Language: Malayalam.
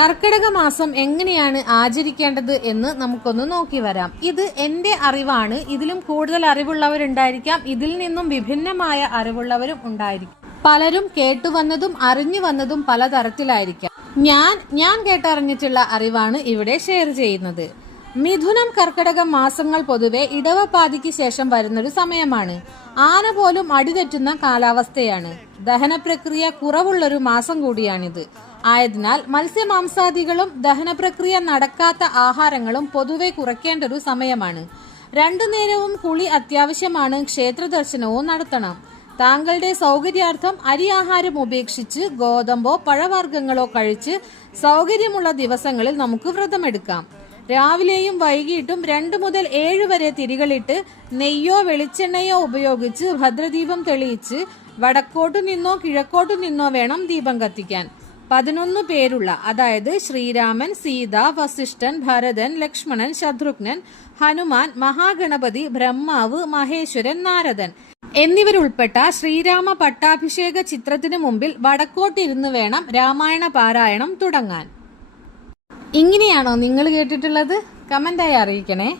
കർക്കിടക മാസം എങ്ങനെയാണ് ആചരിക്കേണ്ടത് എന്ന് നമുക്കൊന്ന് നോക്കി വരാം. ഇത് എന്റെ അറിവാണ്. ഇതിലും കൂടുതൽ അറിവുള്ളവരുണ്ടായിരിക്കാം, ഇതിൽ നിന്നും വിഭിന്നമായ അറിവുള്ളവരും ഉണ്ടായിരിക്കും. പലരും കേട്ടുവന്നതും അറിഞ്ഞു വന്നതും പലതരത്തിലായിരിക്കാം. ഞാൻ കേട്ടറിഞ്ഞിട്ടുള്ള അറിവാണ് ഇവിടെ ഷെയർ ചെയ്യുന്നത്. മിഥുനം കർക്കിടകം മാസങ്ങൾ പൊതുവെ ഇടവപ്പാതിക്ക് ശേഷം വരുന്നൊരു സമയമാണ്. ആന പോലും അടിതെറ്റുന്ന കാലാവസ്ഥയാണ്. ദഹന പ്രക്രിയ കുറവുള്ളൊരു മാസം കൂടിയാണിത്. ആയതിനാൽ മത്സ്യമാംസാദികളും ദഹന പ്രക്രിയ നടക്കാത്ത ആഹാരങ്ങളും പൊതുവെ കുറയ്ക്കേണ്ട ഒരു സമയമാണ്. രണ്ടു നേരവും കുളി അത്യാവശ്യമാണ്. ക്ഷേത്ര ദർശനവും നടത്തണം. താങ്കളുടെ സൗകര്യാർത്ഥം അരി ആഹാരം ഉപേക്ഷിച്ച് ഗോതമ്പോ പഴവർഗ്ഗങ്ങളോ കഴിച്ച് സൗകര്യമുള്ള ദിവസങ്ങളിൽ നമുക്ക് വ്രതമെടുക്കാം. രാവിലെയും വൈകിട്ടും 2 മുതൽ 7 വരെ തിരികളിട്ട് നെയ്യോ വെളിച്ചെണ്ണയോ ഉപയോഗിച്ച് ഭദ്രദീപം തെളിയിച്ച് വടക്കോട്ടു നിന്നോ കിഴക്കോട്ടു നിന്നോ വേണം ദീപം കത്തിക്കാൻ. 11 പേരുള്ള, അതായത് ശ്രീരാമൻ, സീത, വസിഷ്ഠൻ, ഭരതൻ, ലക്ഷ്മണൻ, ശത്രുഘ്നൻ, ഹനുമാൻ, മഹാഗണപതി, ബ്രഹ്മാവ്, മഹേശ്വരൻ, നാരദൻ എന്നിവരുൾപ്പെട്ട ശ്രീരാമ പട്ടാഭിഷേക ചിത്രത്തിനു മുമ്പിൽ വടക്കോട്ടിരുന്ന് വേണം രാമായണ പാരായണം തുടങ്ങാൻ. ഇങ്ങനെയാണോ നിങ്ങൾ കേട്ടിട്ടുള്ളത്? കമന്റായി അറിയിക്കണേ.